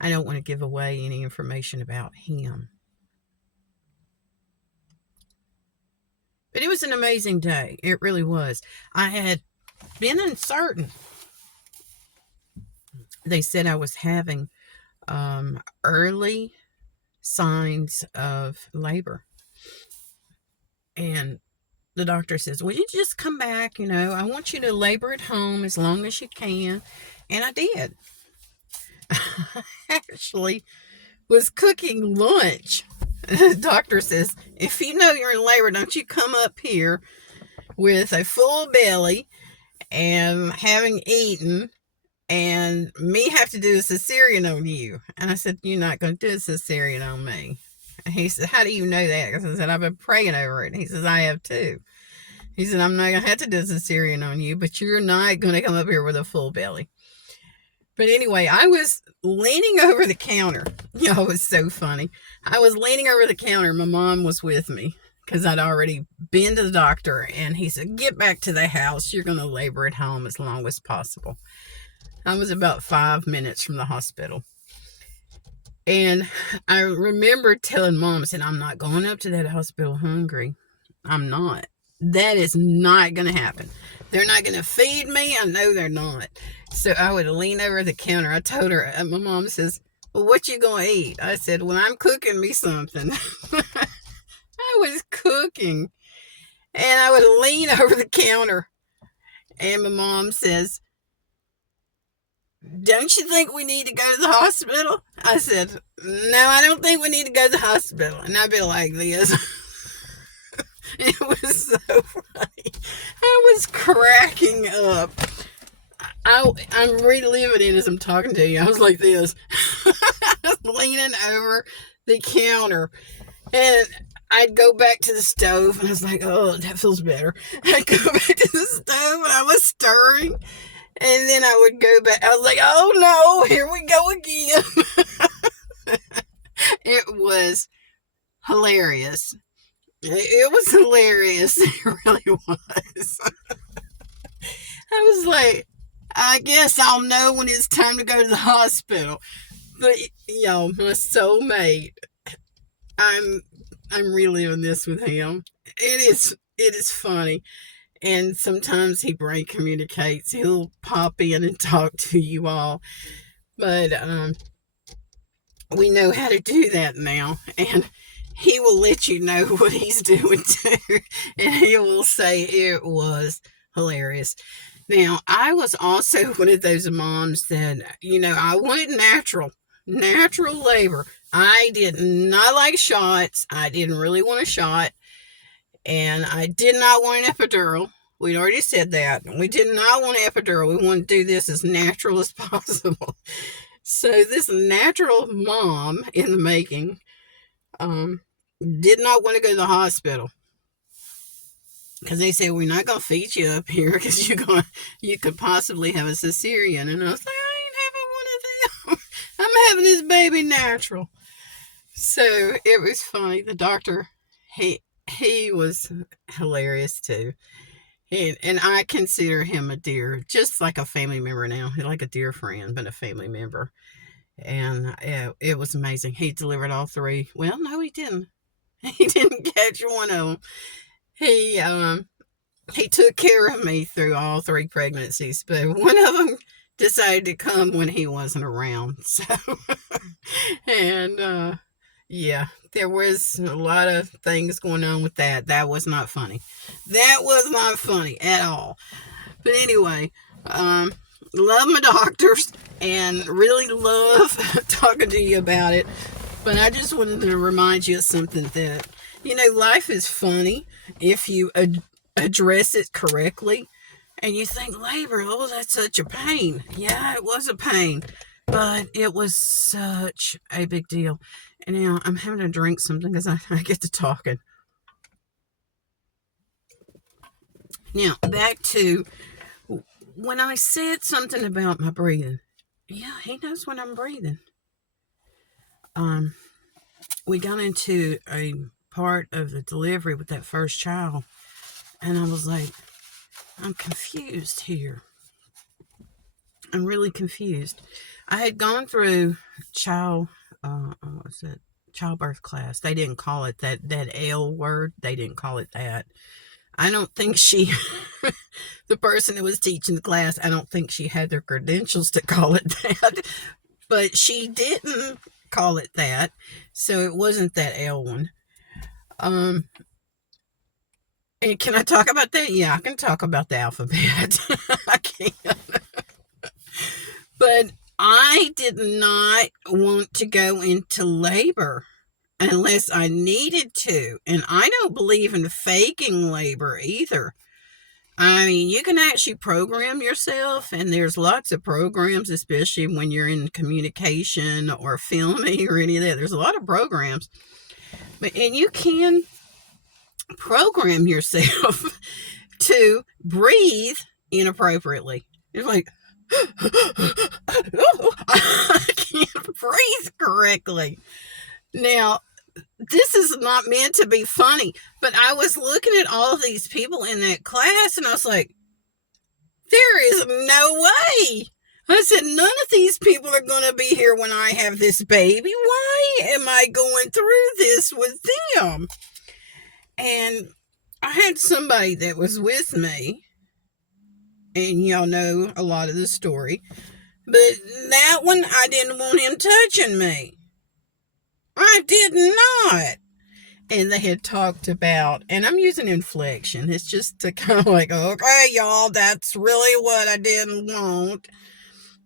I don't want to give away any information about him. But it was an amazing day. It really was. I had been uncertain. They said I was having early signs of labor. And the doctor says, "Will you just come back? I want you to labor at home as long as you can." And I did. I actually was cooking lunch. The doctor says, "If you know you're in labor, don't you come up here with a full belly and having eaten and me have to do a cesarean on you." And I said, "You're not going to do a cesarean on me." And he said, "How do you know that?" I said, "I've been praying over it." He says, "I have too." He said, "I'm not going to have to do a cesarean on you, but you're not going to come up here with a full belly." But anyway, I was leaning over the counter. It was so funny. I was leaning over the counter. My mom was with me because I'd already been to the doctor. And he said, "Get back to the house. You're going to labor at home as long as possible." I was about 5 minutes from the hospital. And I remember telling Mom, I said, "I'm not going up to that hospital hungry. I'm not. That is not going to happen. They're not going to feed me. I know they're not." So I would lean over the counter. I told her, my mom says, "Well, what you going to eat?" I said, "Well, I'm cooking me something." I was cooking. And I would lean over the counter. And my mom says, "Don't you think we need to go to the hospital?" I said, "No, I don't think we need to go to the hospital." And I'd be like this. It was so funny. I was cracking up. I'm reliving it as I'm talking to you. I was like this. I was leaning over the counter. And I'd go back to the stove. And I was like, "Oh, that feels better." I'd go back to the stove and I was stirring. And then I would go back. I was like, "Oh no, here we go again." It was hilarious. It was hilarious. It really was. I was like, "I guess I'll know when it's time to go to the hospital." But my soulmate, I'm reliving this with him. It is funny. And sometimes he brain communicates. He'll pop in and talk to you all. But we know how to do that now. And he will let you know what he's doing too. And he will say it was hilarious. Now, I was also one of those moms that, I wanted natural labor. I did not like shots. I didn't really want a shot. And I did not want an epidural. We'd already said that. We did not want an epidural. We want to do this as natural as possible. So this natural mom in the making did not want to go to the hospital. Because they said, "We're not going to feed you up here because you could possibly have a cesarean." And I was like, "I ain't having one of them. I'm having this baby natural." So it was funny. The doctor, he was hilarious too. And I consider him a dear, just like a family member now. Like a dear friend, but a family member. And it was amazing. He delivered all three. Well, no, he didn't. He didn't catch one of them. He took care of me through all three pregnancies, but one of them decided to come when he wasn't around. So, and yeah, there was a lot of things going on with that. That was not funny. That was not funny at all. But anyway, love my doctors and really love talking to you about it. But I just wanted to remind you of something that, life is funny if you address it correctly. And you think, labor, oh, that's such a pain. Yeah, it was a pain. But it was such a big deal. And now I'm having to drink something because I get to talking. Now, back to when I said something about my breathing. Yeah, he knows when I'm breathing. We got into a part of the delivery with that first child. And I was like, I'm confused here. I'm really confused. I had gone through child, what's it? Childbirth class. They didn't call it that L word. They didn't call it that. I don't think she, the person who was teaching the class, I don't think she had their credentials to call it that, but she didn't call it that, so it wasn't that L one. Um, and can I talk about that? Yeah, I can talk about the alphabet. I can. But I did not want to go into labor unless I needed to. And I don't believe in faking labor either. I mean, you can actually program yourself, and there's lots of programs, especially when you're in communication or filming or any of that. There's a lot of programs. And you can program yourself to breathe inappropriately. It's like, I can't breathe correctly. Now, this is not meant to be funny, but I was looking at all of these people in that class and I was like, there is no way. I said, none of these people are going to be here when I have this baby. Why am I going through this with them? And I had somebody that was with me, and y'all know a lot of the story, but that one, I didn't want him touching me. I did not. And they had talked about, and I'm using inflection. It's just to kind of like, okay, y'all, that's really what I didn't want.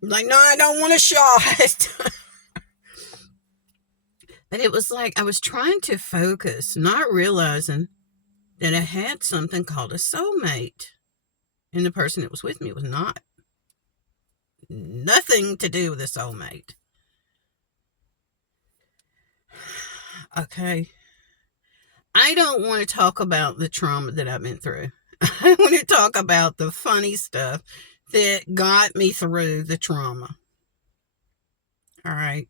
Like, no, I don't want a shot. But it was like I was trying to focus, not realizing that I had something called a soulmate. And the person that was with me was not. Nothing to do with a soulmate. Okay. I don't want to talk about the trauma that I've been through. I want to talk about the funny stuff that got me through the trauma. All right.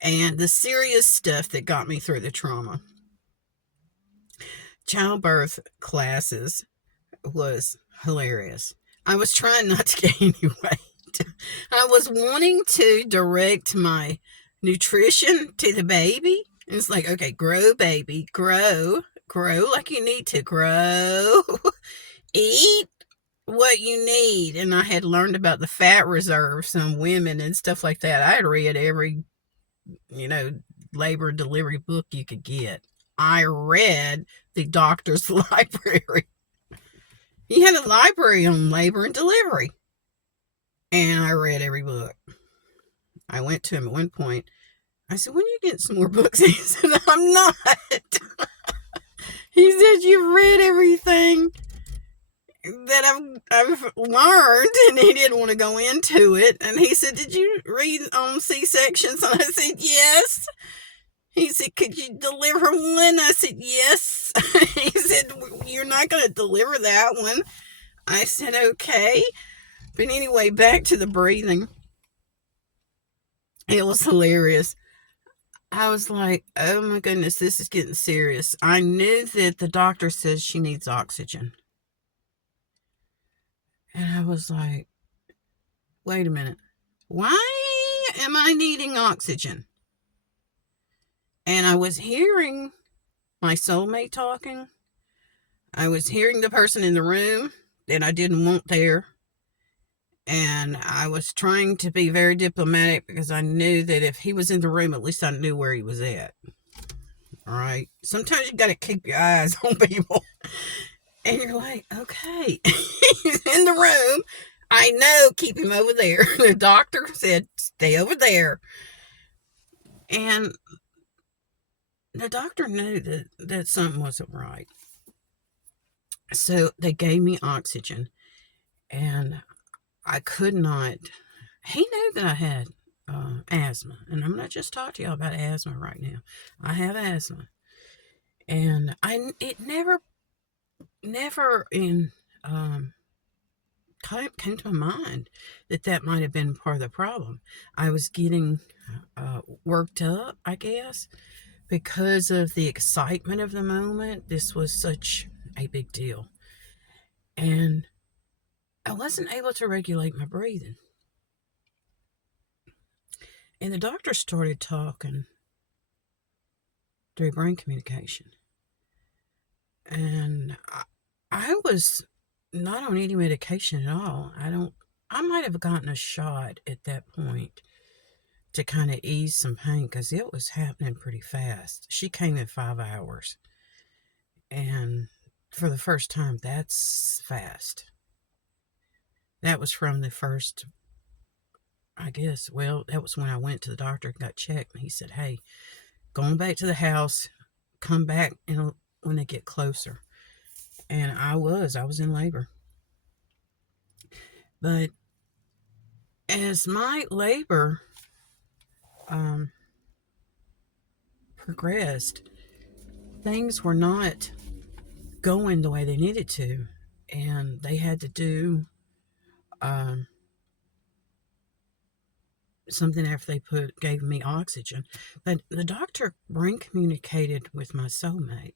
And the serious stuff that got me through the trauma. Childbirth classes was hilarious. I was trying not to gain any weight. I was wanting to direct my nutrition to the baby. It's like, okay, grow, baby, grow like you need to grow. Eat what you need. And I had learned about the fat reserves in women and stuff like that. I had read every, labor and delivery book you could get. I read the doctor's library. He had a library on labor and delivery. And I read every book. I went to him at one point. I said, when you get some more books? He said, I'm not. He said, you've read everything that I've learned, and he didn't want to go into it. And he said, did you read on C-sections? And I said, yes. He said, could you deliver one? I said, yes. He said, you're not going to deliver that one. I said, okay. But anyway, back to the breathing. It was hilarious. I was like, oh my goodness, this is getting serious. I knew that the doctor says she needs oxygen. And I was like, wait a minute. Why am I needing oxygen? And I was hearing my soulmate talking. I was hearing the person in the room that I didn't want there. And I was trying to be very diplomatic because I knew that if he was in the room, at least I knew where he was at. All right. Sometimes you got to keep your eyes on people. And you're like, okay, he's in the room. I know, keep him over there. The doctor said, stay over there. And the doctor knew that something wasn't right. So they gave me oxygen. And I could not. He knew that I had asthma. And I'm not just talking to y'all about asthma right now. I have asthma. And it never came to my mind that might have been part of the problem. I was getting worked up, I guess, because of the excitement of the moment. This was such a big deal. And I wasn't able to regulate my breathing. And the doctor started talking through brain communication. And I was not on any medication at all. I might have gotten a shot at that point to kind of ease some pain because it was happening pretty fast. She came in 5 hours. And for the first time, that's fast. That was from the first, I guess, well, that was when I went to the doctor and got checked. And he said, hey, going back to the house, come back when they get closer. And I was in labor. But as my labor progressed, things were not going the way they needed to. And they had to do something after they gave me oxygen. But the doctor brain communicated with my soulmate.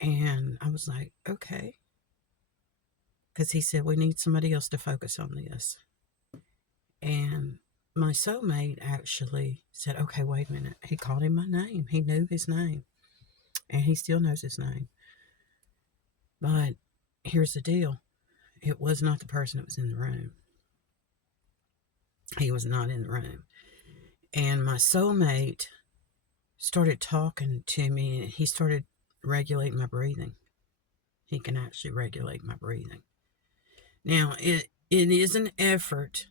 And I was like, okay. Because he said, we need somebody else to focus on this. And my soulmate actually said, okay, wait a minute. He called him my name. He knew his name. And he still knows his name. But here's the deal. It was not the person that was in the room. He was not in the room. And my soulmate started talking to me, and he started regulating my breathing. He can actually regulate my breathing. Now, it is an effort,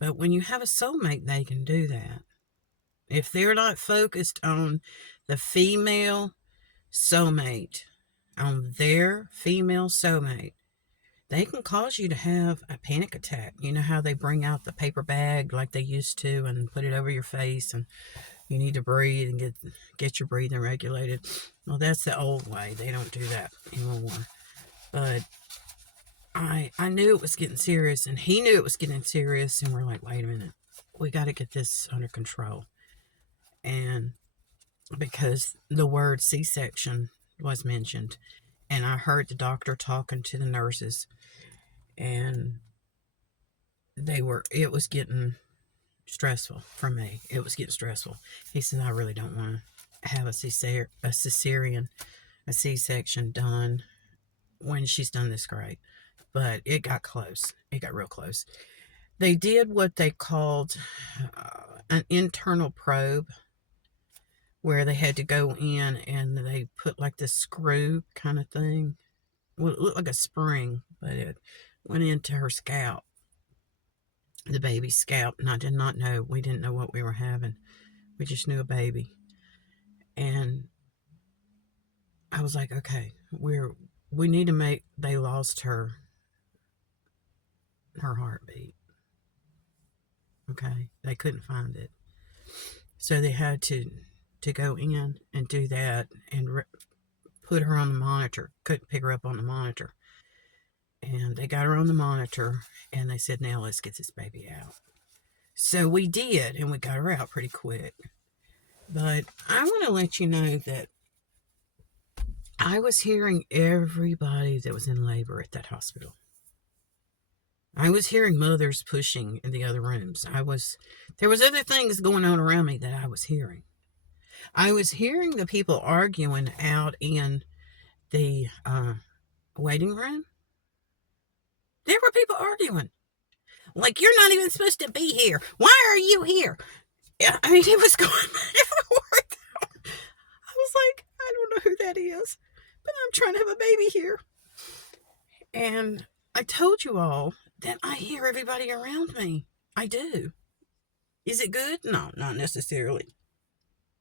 but when you have a soulmate, they can do that. If they're not focused on the female soulmate, on their female soulmate, they can cause you to have a panic attack. You know how they bring out the paper bag like they used to and put it over your face, and you need to breathe and get your breathing regulated. Well, that's the old way. They don't do that anymore. But I knew it was getting serious, and he knew it was getting serious, and we're like, wait a minute. We got to get this under control. And because the word C-section was mentioned, and I heard the doctor talking to the nurses, and it was getting stressful for me. It was getting stressful. He said, I really don't want to have a cesarean, a C-section done when she's done this great. But it got close. It got real close. They did what they called an internal probe, where they had to go in and they put like this screw kind of thing. Well, it looked like a spring, but it went into her scalp, the baby's scalp. And I did not know. We didn't know what we were having. We just knew a baby. And I was like, okay, we need to make, they lost her heartbeat. Okay, they couldn't find it. So they had to go in and do that and put her on the monitor. Couldn't pick her up on the monitor. And they got her on the monitor, and they said, now let's get this baby out. So we did, and we got her out pretty quick. But I want to let you know that I was hearing everybody that was in labor at that hospital. I was hearing mothers pushing in the other rooms. There was other things going on around me that I was hearing. I was hearing the people arguing out in the waiting room. There were people arguing. Like, you're not even supposed to be here. Why are you here? I mean, it was going back and forth. I was like, I don't know who that is, but I'm trying to have a baby here. And I told you all that I hear everybody around me. I do. Is it good? No, not necessarily.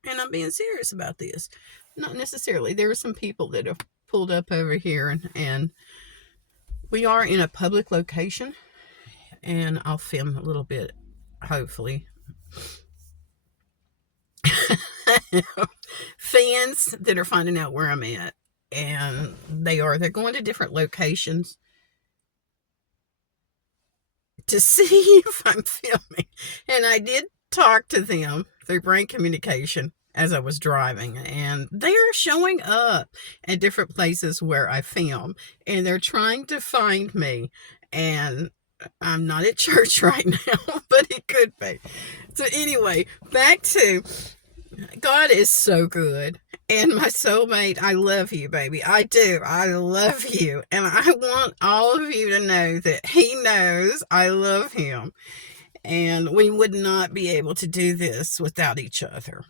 And I'm being serious about this. Not necessarily. There are some people that have pulled up over here, and we are in a public location, and I'll film a little bit, hopefully. Fans that are finding out where I'm at, and they're going to different locations to see if I'm filming. And I did talk to them through brain communication as I was driving, and they are showing up at different places where I film, and they're trying to find me. And I'm not at church right now, but it could be. So anyway, back to God is so good. And my soulmate, I love you, baby. I do. I love you. And I want all of you to know that he knows I love him. And we would not be able to do this without each other.